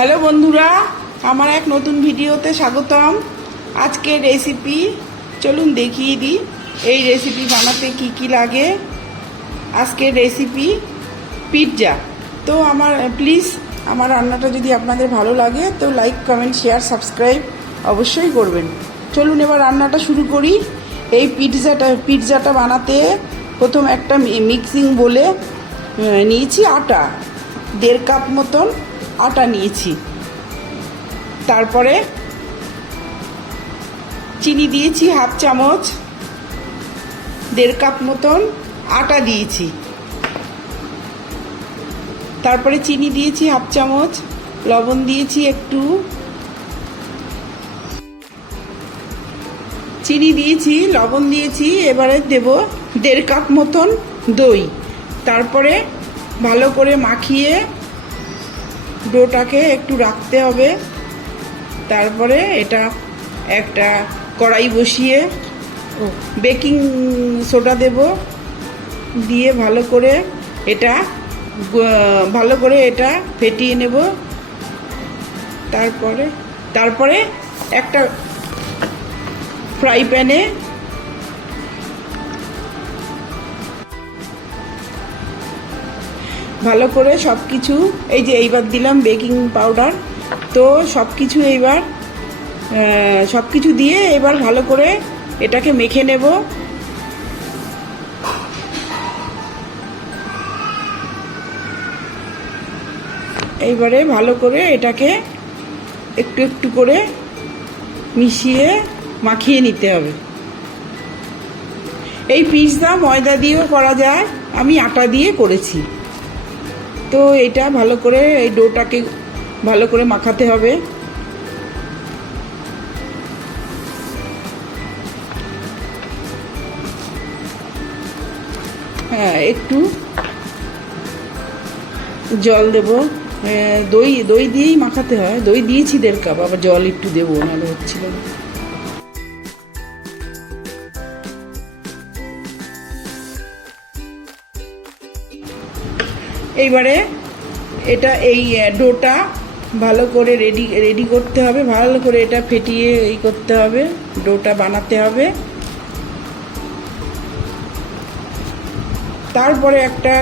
Hello বন্ধুরা, আমার এক নতুন ভিডিওতে স্বাগতম। আজকে রেসিপি চলুন দেখিয়ে দিই। এই রেসিপি বানাতে কি কি লাগে? আজকের রেসিপি পিৎজা তো আমার প্লিজ আমার রান্নাটা যদি আপনাদের ভালো লাগে, তো লাইক কমেন্ট শেয়ার সাবস্ক্রাইব অবশ্যই করবেন। চলুন এবার রান্নাটা শুরু করি। এই পিৎজাটা পিৎজাটা বানাতে প্রথম একটা মিক্সিং বলে নিয়েছি আটা, দেড় কাপ মতন। আটা নিয়েছি। তারপরে চিনি দিয়েছি হাফ চামচ, দেড় কাপ মতন আটা দিয়েছি। তারপরে চিনি দিয়েছি হাফ চামচ, লবণ দিয়েছি একটু। চিনি দিয়েছি, লবণ দিয়েছি, এবারে দেব দেড় কাপ মতন দই। তারপরে ভালো করে মাখিয়ে ডোটাকে একটু রাখতে হবে। তারপরে এটা একটা কড়াই বসিয়ে বেকিং সোডা দেব। দিয়ে ভালো করে এটা ভালো করে এটা ফেটিয়ে নেব। তারপরে তারপরে একটা ফ্রাই প্যানে ভালো করে সব কিছু এই যে এইবার দিলাম বেকিং পাউডার, তো সব কিছু এইবার সব কিছু দিয়ে এবার ভালো করে এটাকে মেখে নেব। এইবারে ভালো করে এটাকে একটু একটু করে মিশিয়ে মাখিয়ে নিতে হবে। এই পিৎজা ময়দা দিয়েও করা যায়, আমি আটা দিয়ে করেছি। তো এটা ভালো করে এই ডোটাকে ভালো করে মাখাতে হবে। হ্যাঁ একটু জল দেব। দই দই দিয়েই মাখাতে হয়। দই দিয়েছি দেড় কাপ, আবার জল একটু দেবো, নাহলে হচ্ছিল না। এইবারে এটা এই ডোটা ভালো করে রেডি রেডি করতে হবে, ভালো করে এটা ফেটিয়ে এই করতে হবে, ডোটা বানাতে হবে। তারপরে একটা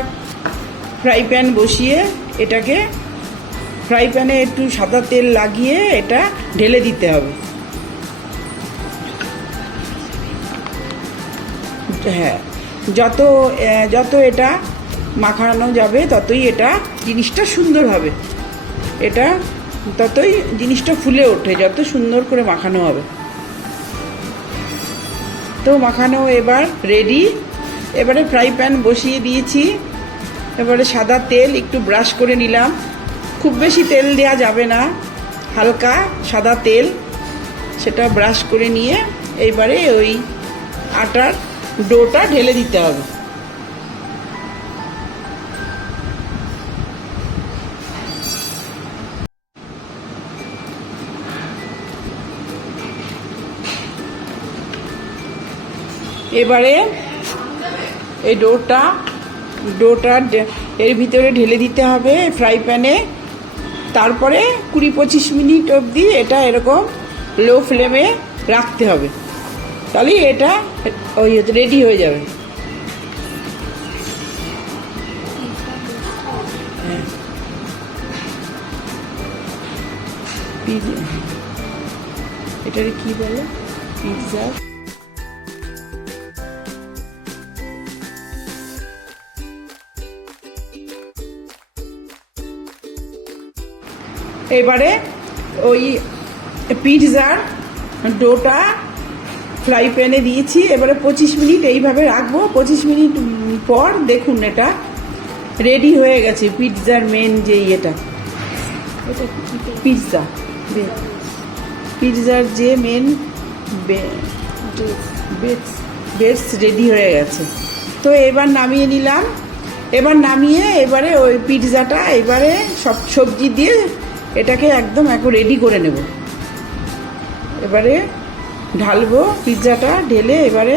ফ্রাই প্যান বসিয়ে এটাকে ফ্রাই প্যানে একটু সাদা তেল লাগিয়ে এটা ঢেলে দিতে হবে। হ্যাঁ যত যত এটা মাখানো যাবে, ততই এটা জিনিসটা সুন্দর হবে। এটা ততই জিনিসটা ফুলে ওঠে, যত সুন্দর করে মাখানো হবে। তো মাখানো এবার রেডি এবারে ফ্রাই প্যান বসিয়ে দিয়েছি। এবারে সাদা তেল একটু ব্রাশ করে নিলাম। খুব বেশি তেল দেওয়া যাবে না, হালকা সাদা তেল। সেটা ব্রাশ করে নিয়ে এইবারে ওই আটার ডোটা ঢেলে দিতে হবে। এবারে এই ডোটা ডোটা এর ভিতরে ঢেলে দিতে হবে ফ্রাই প্যানে। তারপরে কুড়ি পঁচিশ মিনিট অবধি এটা এরকম লো ফ্লেমে রাখতে হবে। তাহলে এটা ওই রেডি হয়ে যাবে। এটারে কি বলে? পিৎজা। এবারে ওই পিৎজার ডোটা ফ্রাই প্যানে দিয়েছি। এবারে পঁচিশ মিনিট এইভাবে রাখব। পঁচিশ মিনিট পর দেখুন এটা রেডি হয়ে গেছে পিৎজার মেন যে ইয়েটা পিৎজা। পিৎজার যে মেন বেডস রেডি হয়ে গেছে। তো এবার নামিয়ে নিলাম। এবার নামিয়ে এবারে ওই পিৎজাটা এবারে সব সবজি দিয়ে এটাকে একদম এখন রেডি করে নেব। এবারে ঢালবো পিৎজাটা, ঢেলে এবারে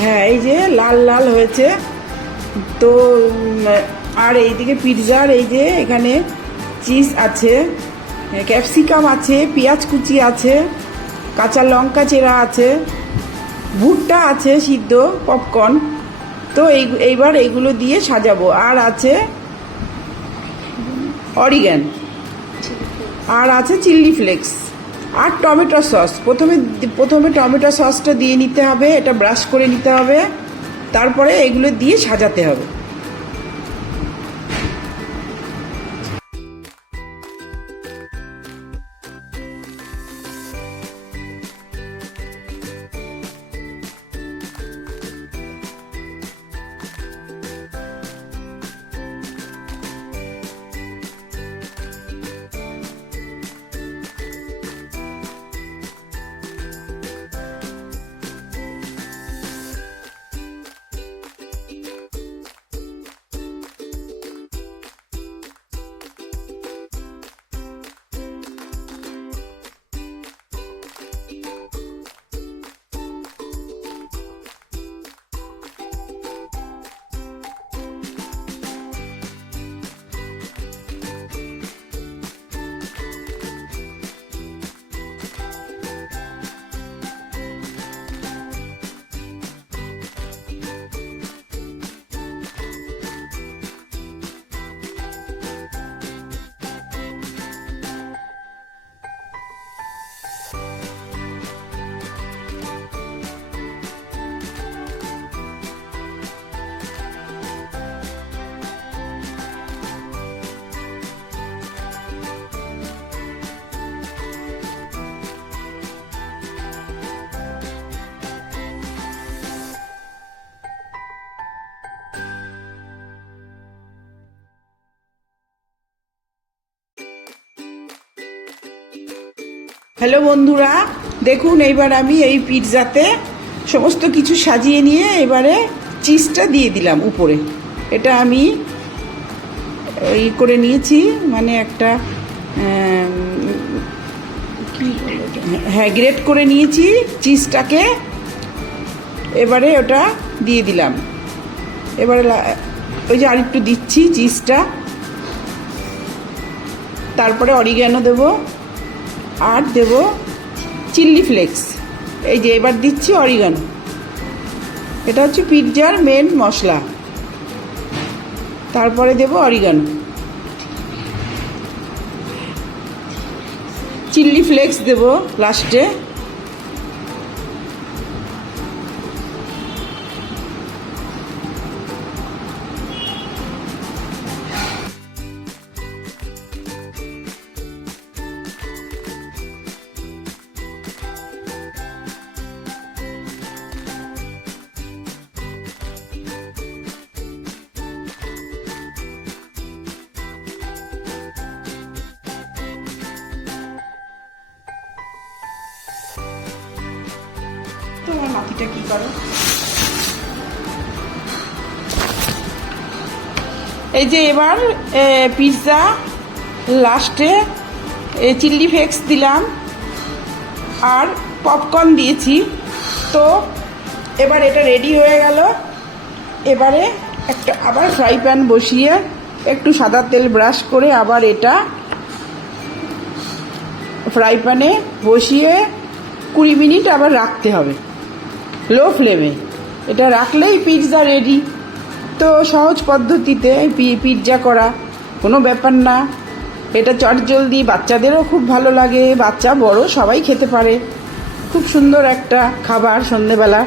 হ্যাঁ এই যে লাল লাল হয়েছে। তো আর এইদিকে পিৎজার এই যে এখানে চিজ আছে, ক্যাপসিকাম আছে, পেঁয়াজ কুচি আছে, কাঁচা লঙ্কা চেরা আছে, ভুট্টা আছে সিদ্ধ, পপকর্ন। তো এই, এইবার এইগুলো দিয়ে সাজাবো। আর আছে অরিগ্যান আর আছে চিল্লি ফ্লেক্স। আর টমেটো সস। প্রথমে প্রথমে টমেটো সসটা দিয়ে নিতে হবে, এটা ব্রাশ করে নিতে হবে। তারপরে এগুলো দিয়ে সাজাতে হবে। হ্যালো বন্ধুরা, দেখুন এইবার আমি এই পিৎজাতে সমস্ত কিছু সাজিয়ে নিয়ে এবারে চিজটা দিয়ে দিলাম উপরে। এটা আমি ই করে নিয়েছি মানে একটা? হ্যাঁ গ্রেট করে নিয়েছি চিজটাকে। এবারে ওটা দিয়ে দিলাম। এবারে ওই যে আরেকটু দিচ্ছি চিজটা। তারপরে অরিগ্যানো দেবো। আর দেব চিল্লি ফ্লেক্স। এই যে এবার দিচ্ছি অরিগান। এটা হচ্ছে পিৎজার মেন মশলা। তারপরে দেব অরিগান। চিল্লি ফ্লেক্স দেব লাস্টে। তোমার নাতিটা কি করো? এই যে এবার পিৎজা লাস্টে চিল্লি ফ্লেক্স দিলাম, আর পপকর্ন দিয়েছি। তো, এবার এটা রেডি হয়ে গেল। এবারে একটা আবার ফ্রাই প্যান বসিয়ে একটু সাদা তেল ব্রাশ করে আবার এটা ফ্রাই প্যানে বসিয়ে কুড়ি মিনিট আবার রাখতে হবে। লো ফ্লেমে এটা রাখলেই পিৎজা রেডি তো সহজ পদ্ধতিতে পিৎজা করা, কোনো ব্যাপার না। এটা চটজলদি বাচ্চাদেরও খুব ভালো লাগে। বাচ্চা বড়, সবাই খেতে পারে। খুব সুন্দর একটা খাবার সন্ধেবেলা।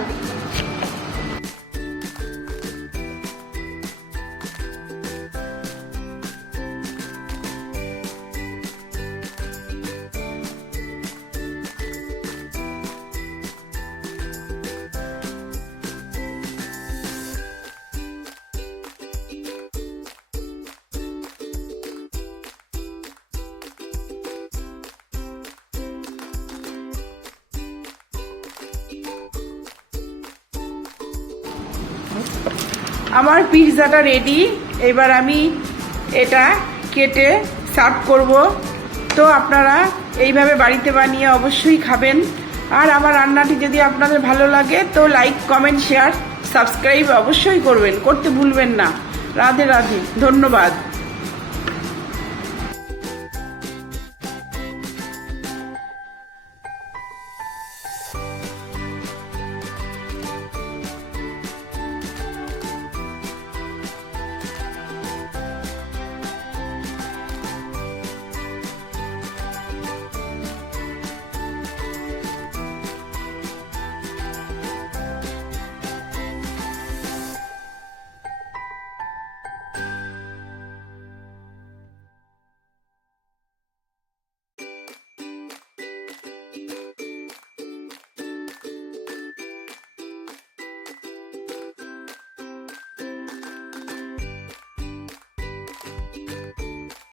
আমার পিৎজাটা রেডি এবার আমি এটা কেটে সার্ভ করব। তো আপনারা এইভাবে বাড়িতে বানিয়ে অবশ্যই খাবেন। আর আমার রান্নাটি যদি আপনাদের ভালো লাগে, তো লাইক কমেন্ট শেয়ার সাবস্ক্রাইব অবশ্যই করবেন। করতে ভুলবেন না। রাধে রাধে। ধন্যবাদ।